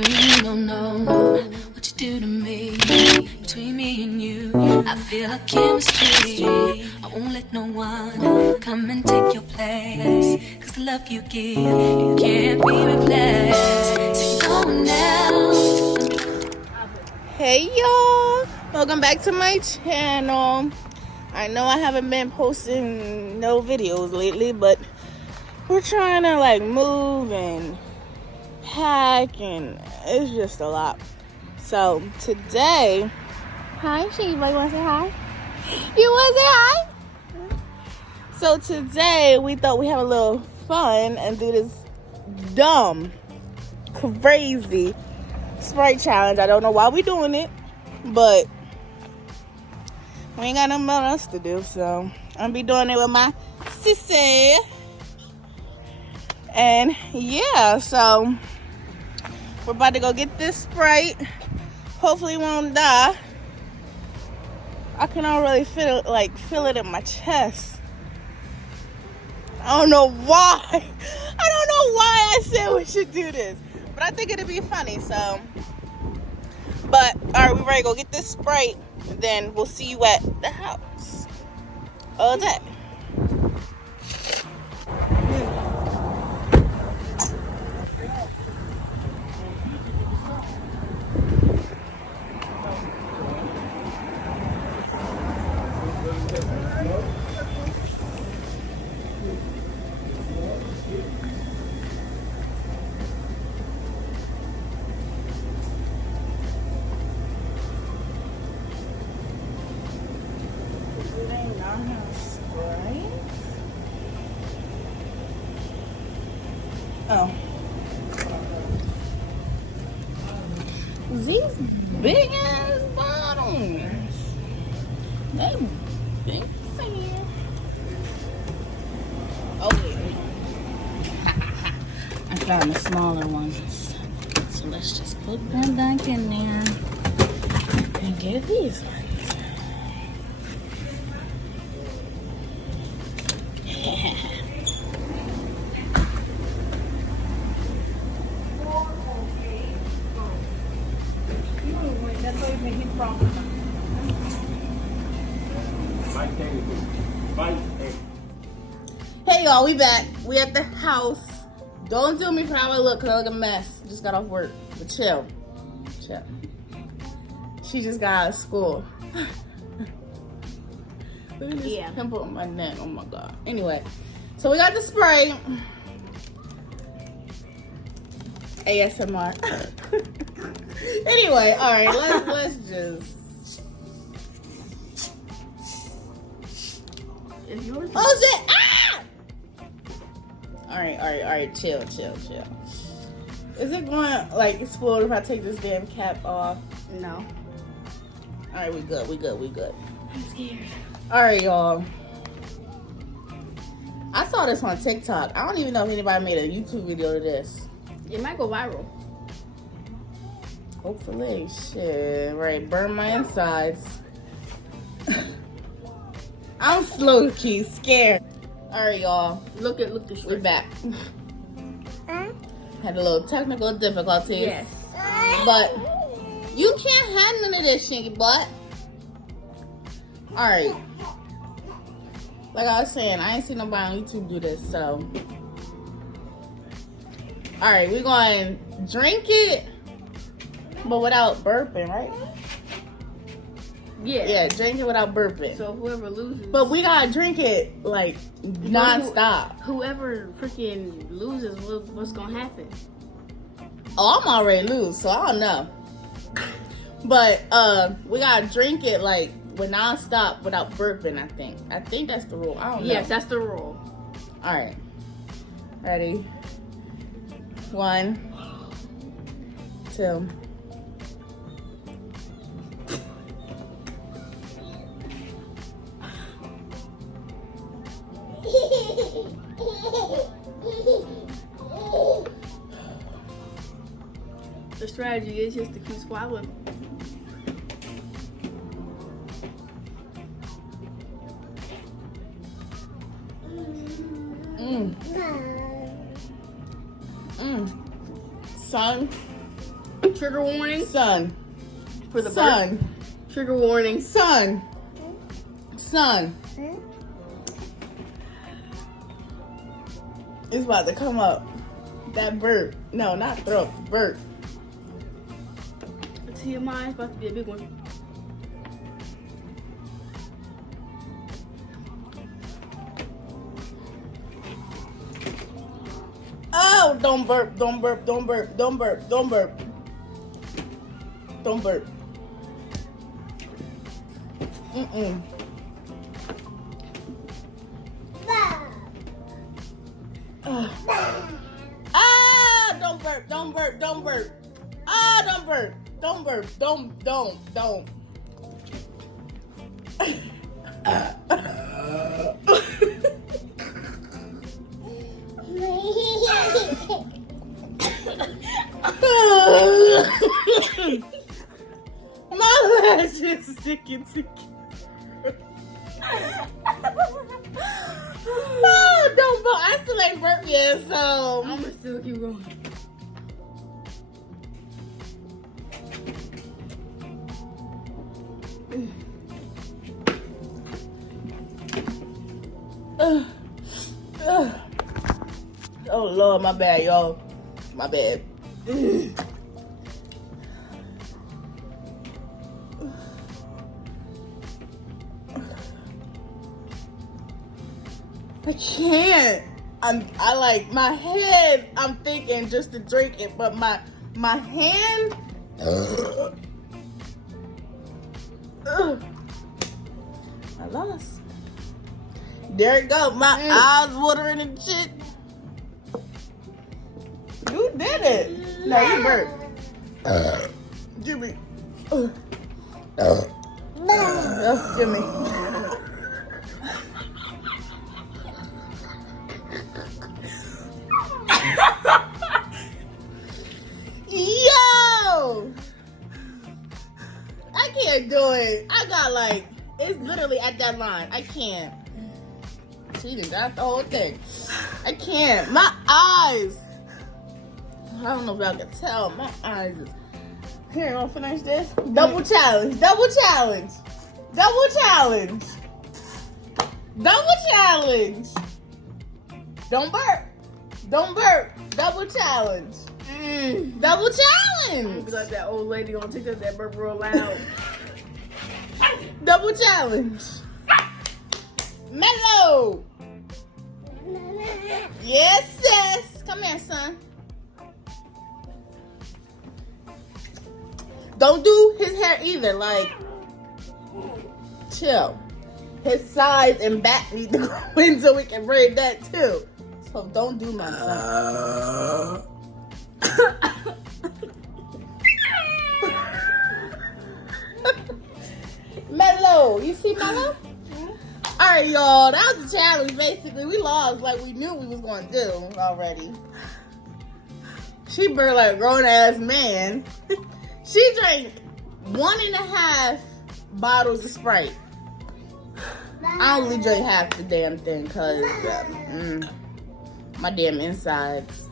You don't know what you do to me. Between me and you, I feel a chemistry. I won't let no one come and take your place. Cause the love you give, it can't be replaced. See no one else. Hey y'all, welcome back to my channel. I know I haven't been posting no videos lately, but we're trying to like move and pack, and it's just a lot. So today, hi Sheba, you wanna say hi? You wanna say hi? So today we thought we'd have a little fun and do this dumb, crazy Sprite challenge. I don't know why we're doing it, but we ain't got nothing else to do, so I'm gonna be doing it with my sissy. And yeah, so we're about to go get this Sprite. Hopefully it won't die. I can already feel it in my chest. I don't know why. I don't know why I said we should do this, but I think it'd be funny. So, but all right, we ready to go get this Sprite, and then we'll see you at the house. All that. Oh. These big ass bottles. They big fan. Oh yeah. I found the smaller ones. So let's just put them back in there and get these ones. Hey y'all, we back. We at the house. Don't do me for how I look, cause I look a mess. Just got off work. But chill. Chill. She just got out of school. Look at this pimple on my neck. Oh my god. Anyway, so we got the Sprite. ASMR. Anyway, all right. Let's just. Is yours? Oh shit! Ah! All right. Chill. Is it going like explode if I take this damn cap off? No. All right, we good. I'm scared. All right, y'all. I saw this on TikTok. I don't even know if anybody made a YouTube video to this. It might go viral. Hopefully, shit. Right, burn my insides. I'm slow key scared. All right, y'all. Look the We're back. Had a little technical difficulties. Yes. But you can't have none of this shit, butt. All right. Like I was saying, I ain't seen nobody on YouTube do this, so. All right, we're going to drink it, but without burping, right? Yeah. Yeah, drink it without burping. So whoever loses. But we gotta drink it like non-stop. Whoever freaking loses, what's gonna happen? Oh, I'm already loose, so I don't know. But we gotta drink it like with non-stop without burping. I think that's the rule. I don't know. Yes, that's the rule. All right. Ready? 1, 2. The strategy is just to keep swallowing. Son, Trigger warning. Son. For the Son. burp. Trigger warning. Son. Son. It's about to come up. That burp. No, not throat. Burp. TMI is about to be a big one. Oh, don't burp. Don't burp. Don't burp. Don't burp. Don't burp. Don't burp. Mm-mm. Ah, don't burp. Don't burp. Don't burp. Ah, don't burp. Don't burp. Don't. My lash is sticking together. Oh, don't burp. I still ain't burped yet, so I'm gonna still keep going. Oh Lord, my bad, y'all. My bad. I can't. I like my head. I'm thinking just to drink it, but my hand. I lost. There it go. My eyes watering and shit. You did it. No, you burped. Jimmy. That's Jimmy. Yo! I can't do it. I got like, it's literally at that line. I can't. She done got the whole thing. I can't. My eyes. I don't know if y'all can tell. My eyes is... Here, you want to finish this? Double challenge. Double challenge. Double challenge. Double challenge. Don't burp. Don't burp. Double challenge. Double challenge. Be like that old lady on TikTok that burp real loud. Double challenge. Mellow. Yes, sis. Come here, son. Don't do his hair either. Like, chill. His sides and back need to go in so we can braid that too. So don't do my son. Mellow. You see Mellow? Alright, y'all. That was the challenge, basically. We lost like we knew we was going to do already. She burnt like a grown-ass man. She drank 1.5 bottles of Sprite. I only drank half the damn thing because my damn insides.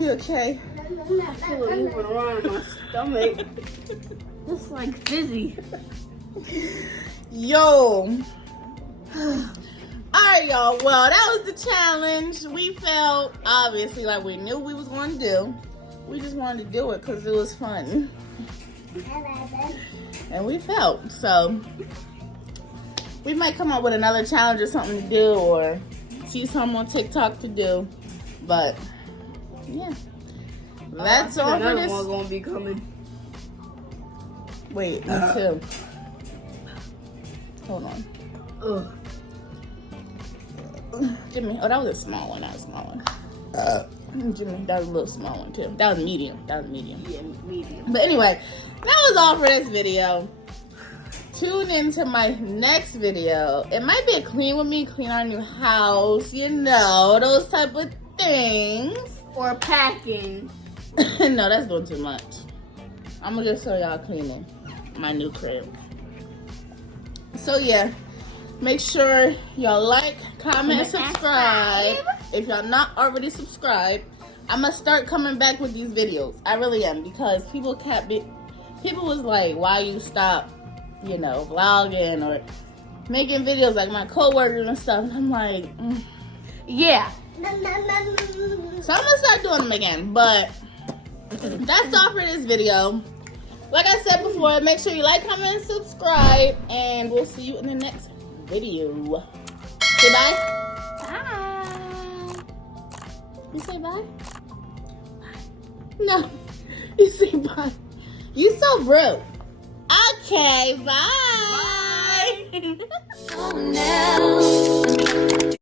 You okay? I feel it moving around in my stomach. It's like fizzy. Yo. Alright, y'all. Well, that was the challenge. We felt, obviously, like we knew we was going to do. We just wanted to do it because it was fun. And we felt. So, we might come up with another challenge or something to do or see something on TikTok to do. But, yeah. That's all for this. Another one gonna be coming. Wait, me too. Hold on. Ugh. Jimmy, oh, that was a small one, not a small one. Jimmy, that was a little small one too. That was medium. Yeah, medium. But anyway, that was all for this video. Tune into my next video. It might be a clean with me, clean our new house, you know, those type of things. Or packing. No, that's doing too much. I'm gonna just show y'all cleaning my new crib. So yeah, make sure y'all like, comment, subscribe. if y'all not already subscribed, I'm gonna start coming back with these videos. I really am, because people was like, why you stop, vlogging or making videos, like my coworkers and stuff. And I'm like, yeah. So I'm gonna start doing them again. But that's all for this video. Like I said before, make sure you like, comment, and subscribe, and we'll see you in the next video. Say bye. Bye. You say bye? Bye. No. You say bye. You so rude. Okay, bye. No one else.